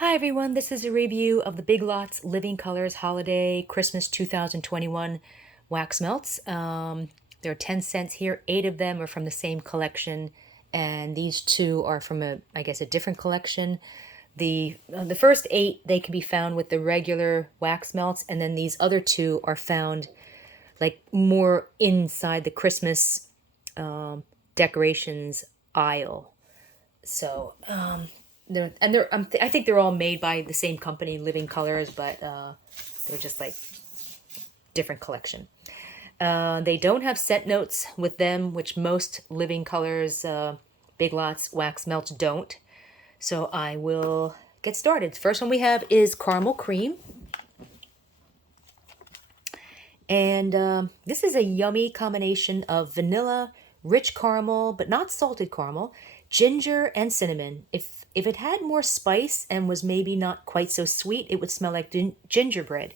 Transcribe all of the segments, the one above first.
Hi everyone, this is a review of the Big Lots Living Colors Holiday Christmas 2021 wax melts. There are 10 cents here. 8 of them are from the same collection, and these 2 are from I guess, a different collection. The first 8, they can be found with the regular wax melts, and then these other 2 are found like more inside the Christmas decorations aisle. So, I think they're all made by the same company, Living Colors, but they're just like different collection. They don't have scent notes with them, which most Living Colors Big Lots wax melts don't. So I will get started. The first one we have is Caramel Cream. And this is a yummy combination of vanilla, rich caramel, but not salted caramel, ginger, and cinnamon. If it had more spice and was maybe not quite so sweet, it would smell like gingerbread.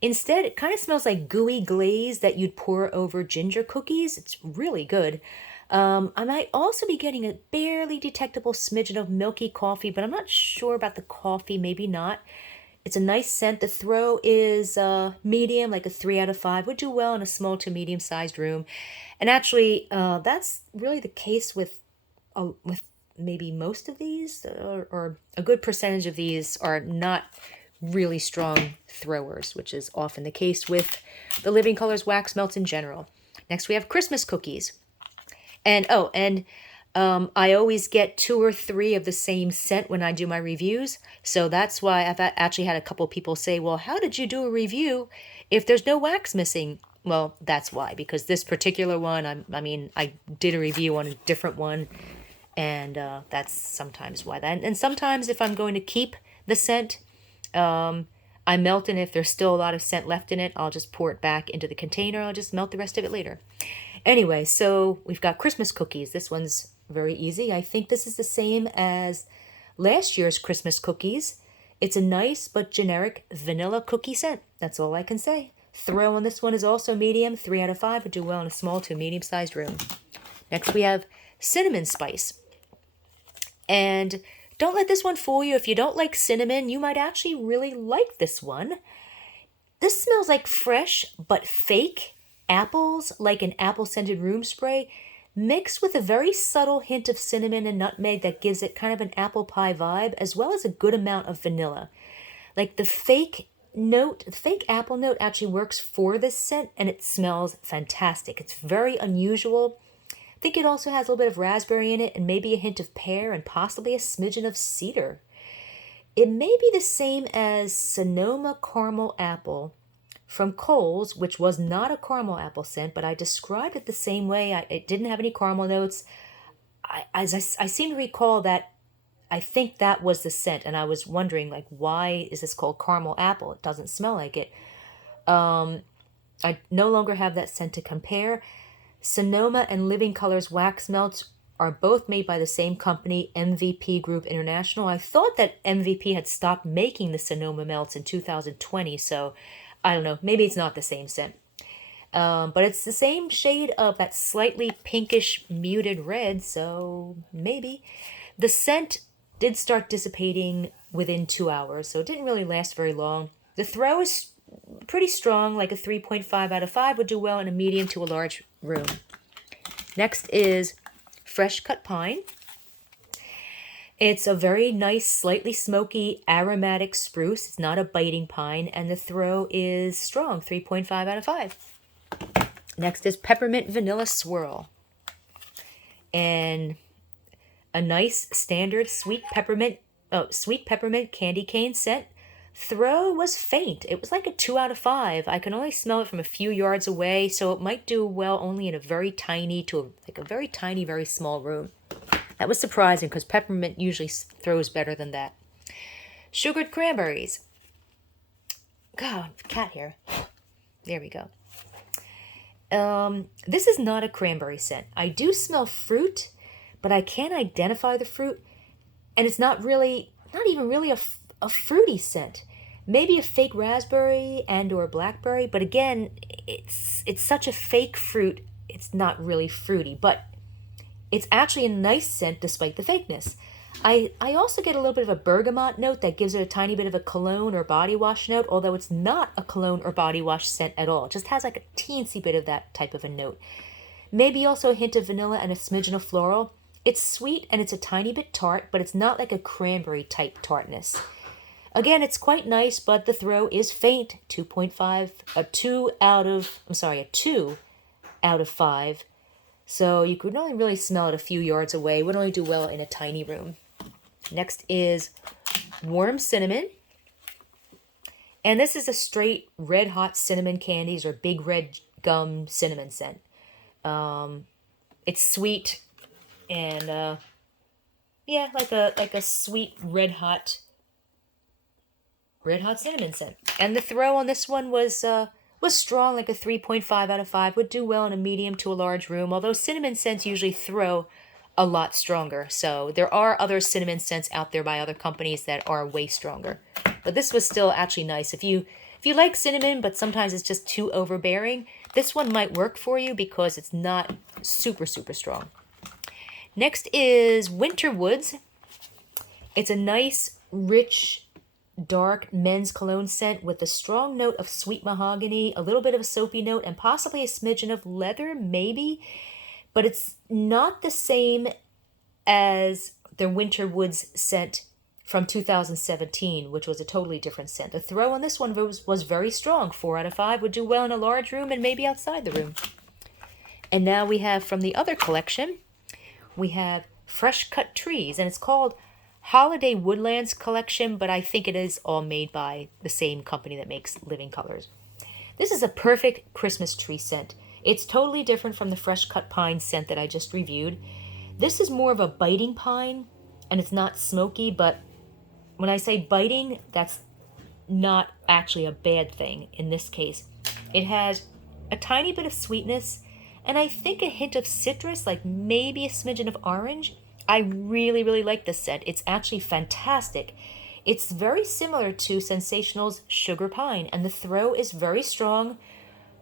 Instead, it kind of smells like gooey glaze that you'd pour over ginger cookies. It's really good. I might also be getting a barely detectable smidgen of milky coffee, but I'm not sure about the coffee, maybe not. It's a nice scent. The throw is medium, like a 3 out of 5. Would do well in a small to medium-sized room. And actually, that's really the case with maybe most of these, or a good percentage of these are not really strong throwers, which is often the case with the Living Colors wax melts in general. Next, we have Christmas cookies. And I always get 2 or 3 of the same scent when I do my reviews. So that's why I've actually had a couple people say, well, how did you do a review if there's no wax missing? Well, that's why, because this particular one, I did a review on a different one, and that's sometimes why. And sometimes if I'm going to keep the scent, I melt, and if there's still a lot of scent left in it, I'll just pour it back into the container. I'll just melt the rest of it later. Anyway, so we've got Christmas cookies. This one's very easy. I think this is the same as last year's Christmas cookies. It's a nice but generic vanilla cookie scent. That's all I can say. Throw on this one is also medium, 3 out of 5. Would do well in a small to medium-sized room. Next, we have cinnamon spice. And don't let this one fool you. If you don't like cinnamon, you might actually really like this one. This smells like fresh but fake apples, like an apple-scented room spray, mixed with a very subtle hint of cinnamon and nutmeg that gives it kind of an apple pie vibe, as well as a good amount of vanilla. Like the fake apple note actually works for this scent, and it smells fantastic. It's very unusual. I think it also has a little bit of raspberry in it, and maybe a hint of pear, and possibly a smidgen of cedar. It may be the same as Sonoma Caramel Apple from Kohl's, which was not a caramel apple scent, but I described it the same way. It didn't have any caramel notes. I seem to recall that I think that was the scent, and I was wondering, like, why is this called caramel apple? It doesn't smell like it. I no longer have that scent to compare. Sonoma and Living Colors wax melts are both made by the same company, MVP Group International. I thought that MVP had stopped making the Sonoma melts in 2020, so I don't know. Maybe it's not the same scent. But it's the same shade of that slightly pinkish muted red, so maybe. The scent did start dissipating within 2 hours, so it didn't really last very long. The throw is pretty strong, like a 3.5 out of 5 would do well in a medium to a large room. Next is Fresh Cut Pine. It's a very nice, slightly smoky, aromatic spruce. It's not a biting pine, and the throw is strong, 3.5 out of 5. Next is Peppermint Vanilla Swirl. And a nice, standard sweet peppermint candy cane scent. Throw was faint. It was like a 2 out of 5. I can only smell it from a few yards away, so it might do well only in a very tiny, very small room. That was surprising because peppermint usually throws better than that. Sugared cranberries. God, cat hair. There we go. This is not a cranberry scent. I do smell fruit, but I can't identify the fruit, and it's not even really a fruity scent. Maybe a fake raspberry and or blackberry, but again, it's such a fake fruit, it's not really fruity, but it's actually a nice scent despite the fakeness. I also get a little bit of a bergamot note that gives it a tiny bit of a cologne or body wash note, although it's not a cologne or body wash scent at all. It just has like a teensy bit of that type of a note. Maybe also a hint of vanilla and a smidgen of floral. It's sweet and it's a tiny bit tart, but it's not like a cranberry type tartness. Again, it's quite nice, but the throw is faint. 2.5, a 2 out of, I'm sorry, a 2 out of 5. So you could only really smell it a few yards away. It would only do well in a tiny room. Next is warm cinnamon. And this is a straight red hot cinnamon candies or big red gum cinnamon scent. It's sweet and yeah, like a sweet red hot cinnamon scent. And the throw on this one was strong, like a 3.5 out of 5. Would do well in a medium to a large room, although cinnamon scents usually throw a lot stronger. So there are other cinnamon scents out there by other companies that are way stronger. But this was still actually nice. If you like cinnamon, but sometimes it's just too overbearing, this one might work for you because it's not super, super strong. Next is Winter Woods. It's a nice, rich, dark men's cologne scent with a strong note of sweet mahogany, a little bit of a soapy note, and possibly a smidgen of leather, maybe. But it's not the same as the Winter Woods scent from 2017, which was a totally different scent. The throw on this one was very strong. 4 out of 5 would do well in a large room and maybe outside the room. And now we have from the other collection, we have Fresh Cut Trees, and it's called Holiday Woodlands Collection, but I think it is all made by the same company that makes Living Colors. This is a perfect Christmas tree scent. It's totally different from the Fresh Cut Pine scent that I just reviewed. This is more of a biting pine, and it's not smoky, but when I say biting, that's not actually a bad thing in this case. It has a tiny bit of sweetness, and I think a hint of citrus, like maybe a smidgen of orange. I really, really like this scent. It's actually fantastic. It's very similar to Sensational's Sugar Pine, and the throw is very strong.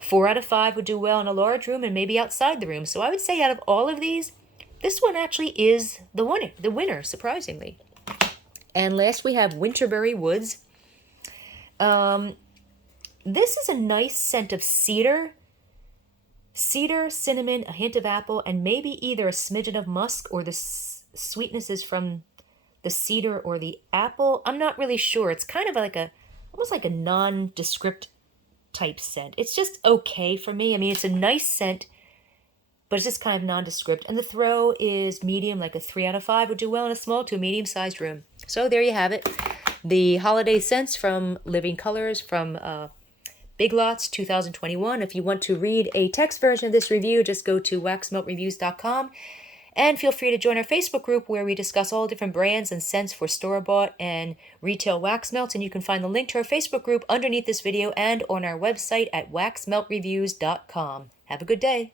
4 out of 5 would do well in a large room and maybe outside the room. So I would say out of all of these, this one actually is the winner, surprisingly. And last we have Winterberry Woods. This is a nice scent of cedar, cinnamon, a hint of apple, and maybe either a smidgen of musk or the sweetness is from the cedar or the apple. I'm not really sure. It's kind of like almost like a nondescript type scent. It's just okay for me. I mean, it's a nice scent, but it's just kind of nondescript. And the throw is medium, like a 3 out of 5 would do well in a small to medium-sized room. So there you have it. The holiday scents from Living Colors from Big Lots 2021. If you want to read a text version of this review, just go to waxmeltreviews.com. And feel free to join our Facebook group where we discuss all different brands and scents for store-bought and retail wax melts. And you can find the link to our Facebook group underneath this video and on our website at waxmeltreviews.com. Have a good day.